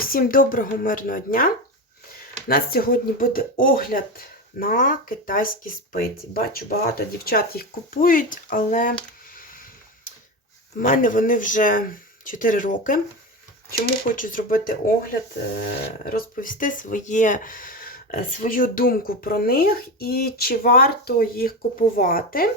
Усім доброго мирного дня. У нас сьогодні буде огляд на китайські спиці. Бачу, багато дівчат їх купують, але в мене вони вже 4 роки. Чому хочу зробити огляд, е, розповісти своє, е, свою думку про них і чи варто їх купувати.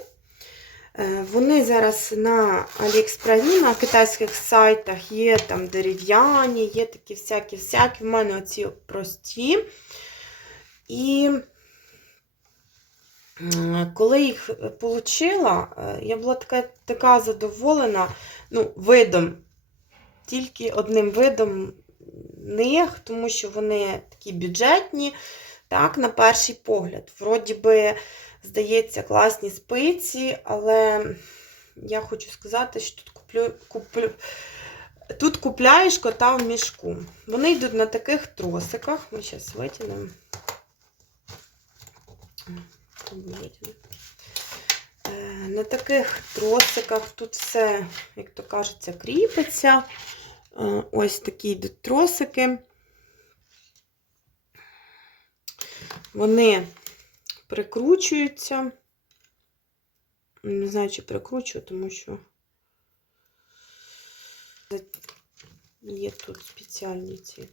Е, Вони зараз на Аліекспресі, на китайських сайтах є там дерев'яні, є такі всякі-всякі. В мене оці прості. І коли їх отримала, я була така, така задоволена ну, видом, тільки одним видом них, тому що вони такі бюджетні, так, на перший погляд. Вроді би, здається, класні спиці, але я хочу сказати, що тут куплю, куплю, тут купляєш кота в мішку. Вони йдуть на таких тросиках. Ми зараз витягнемо. Е, На таких тросиках тут все, як то кажеться, кріпиться. Е, Ось такі йдуть тросики. Вони прикручуються. Не знаю, чи прикручую, тому що є тут спеціальні ці.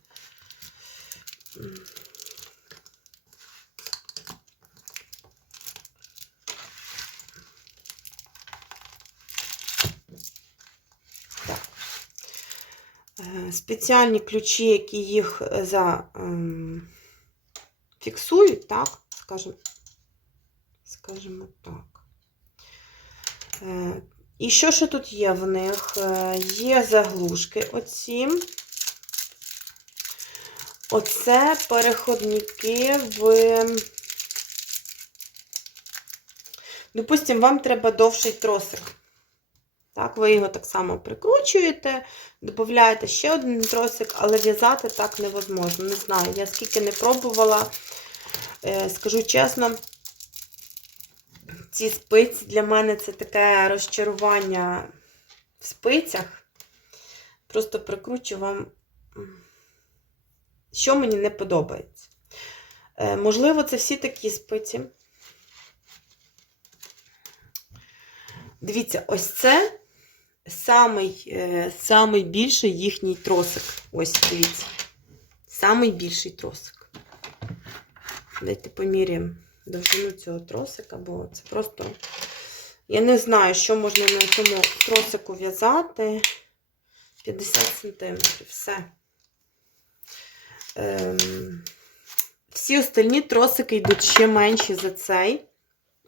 Е, Спеціальні ключі, які їх е, за, ем, так, скажімо, скажімо так. Е, І що ще тут є в них? Е, Є заглушки оці. Оце переходники в. Допустимо, вам треба довший тросик. Так, ви його так само прикручуєте, додаєте ще один тросик, але в'язати так невозможно. Не знаю, я скільки не пробувала, е, скажу чесно, ці спиці для мене це таке розчарування в спицях. Просто прикручу вам, що мені не подобається. Е, Можливо, це всі такі спиці. Дивіться, ось це самий, е, самий більший їхній тросик. Ось, дивіться. Самий більший тросик. Дайте поміряємо довжину цього тросика, бо це просто. Я не знаю, що можна на цьому тросику в'язати. 50 см. Все. Ем, всі остальні тросики йдуть ще менші за цей.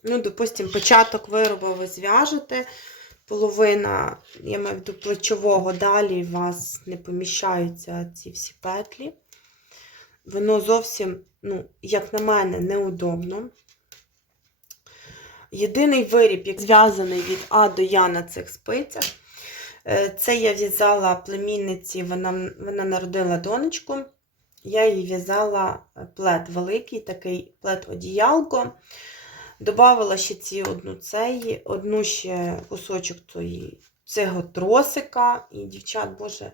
Ну, допустимо, початок виробу ви зв'яжете. Половина, я маю виду плечового, далі у вас не поміщаються ці всі петлі. Воно зовсім, ну, як на мене, неудобно. Єдиний виріб, як зв'язаний від А до Я на цих спицях. е, Це я в'язала племінниці, вона, вона народила донечку. Я їй в'язала плет великий, такий плет одіялко. Добавила ще ці одну цей, одну ще кусочок цього тросика. І, дівчат, боже,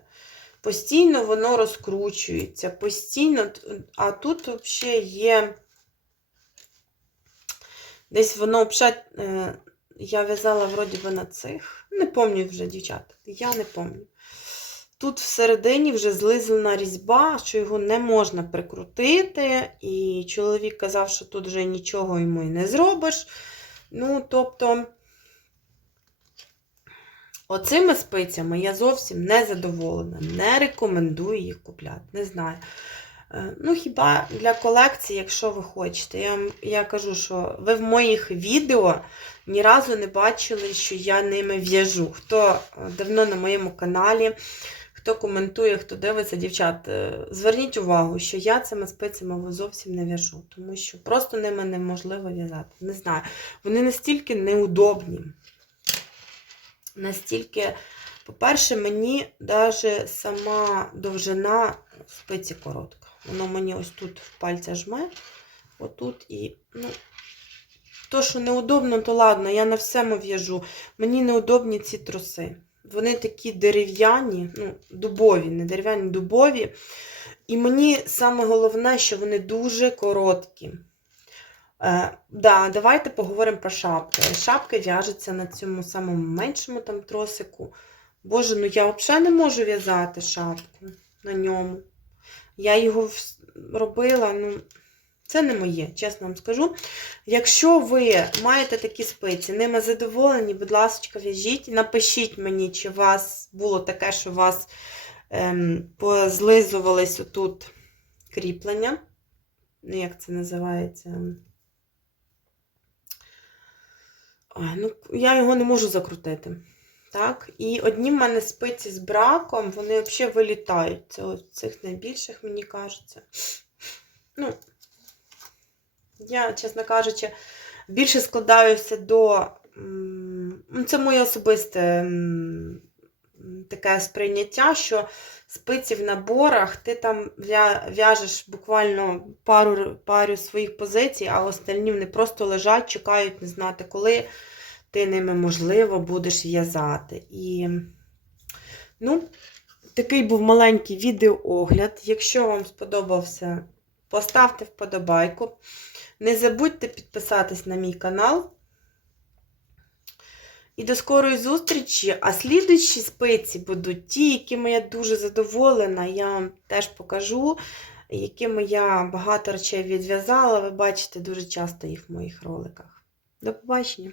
постійно воно розкручується, постійно, а тут взагалі є. Десь воно взагалі, е, я в'язала вроді би на цих. Не пам'ятаю вже, дівчата, я не пам'ятаю. Тут всередині вже злизана різьба, що його не можна прикрутити. І чоловік казав, що тут вже нічого йому і не зробиш. Ну, тобто, оцими спицями я зовсім не задоволена. Не рекомендую їх купляти. Не знаю. Е, Ну, хіба для колекції, якщо ви хочете. Я, я кажу, що ви в моїх відео ні разу не бачили, що я ними в'яжу. Хто е, давно на моєму каналі, хто коментує, хто дивиться, дівчат, е, зверніть увагу, що я цими спицями зовсім не в'яжу, тому що просто ними неможливо в'язати. Не знаю. Вони настільки неудобні. Настільки, по-перше, мені навіть сама довжина спиці коротка. Воно мені ось тут в пальця жме, отут і, ну, то, що неудобно, то ладно, я на всьому в'яжу. Мені неудобні ці труси. Вони такі дерев'яні, ну, дубові, не дерев'яні, дубові. І мені саме головне, що вони дуже короткі. Е, да, давайте поговоримо про шапки. Шапки в'яжуться на цьому самому меншому там тросику. Боже, ну я взагалі не можу в'язати шапку на ньому. Я його робила, ну, це не моє, чесно вам скажу. Якщо ви маєте такі спиці, ними задоволені, будь ласка, в'яжіть. Напишіть мені, чи у вас було таке, що у вас ем, позлизувались отут кріплення. Ну, як це називається? Ну, я його не можу закрутити. Так? І одні в мене спиці з браком, вони взагалі вилітають. Це цих найбільших, мені кажеться. Ну, я, чесно кажучи, більше складаюся до. ну, Це моє особисте таке сприйняття, що спиці в наборах ти там в'яжеш буквально пару, пару своїх позицій, а остальні вони просто лежать, чекають не знати коли ти ними, можливо, будеш в'язати. І, ну, такий був маленький відеоогляд. Якщо вам сподобався, поставте вподобайку. Не забудьте підписатись на мій канал. І до скорої зустрічі. А слідуючі спиці будуть ті, якими я дуже задоволена. Я вам теж покажу, якими я багато речей відв'язала. Ви бачите дуже часто їх в моїх роликах. До побачення!